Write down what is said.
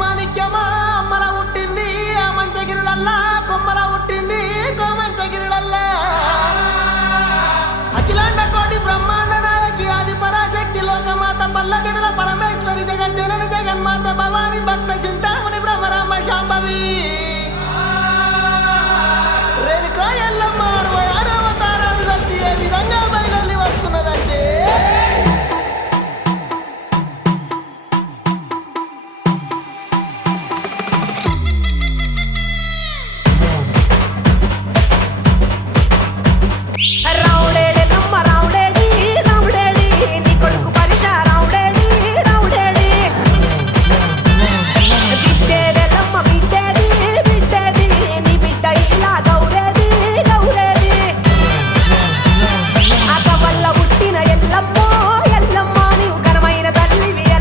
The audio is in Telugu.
మాణిక్యమా అమ్మల పుట్టింది ఆ మంచగిరులల్లా కొమ్మల పుట్టింది కోమంచగిరులల్లా అఖిలాండ కోటి బ్రహ్మాండ నాయకి ఆది పరాశక్తి లోకమాత పల్లగడుల పరమే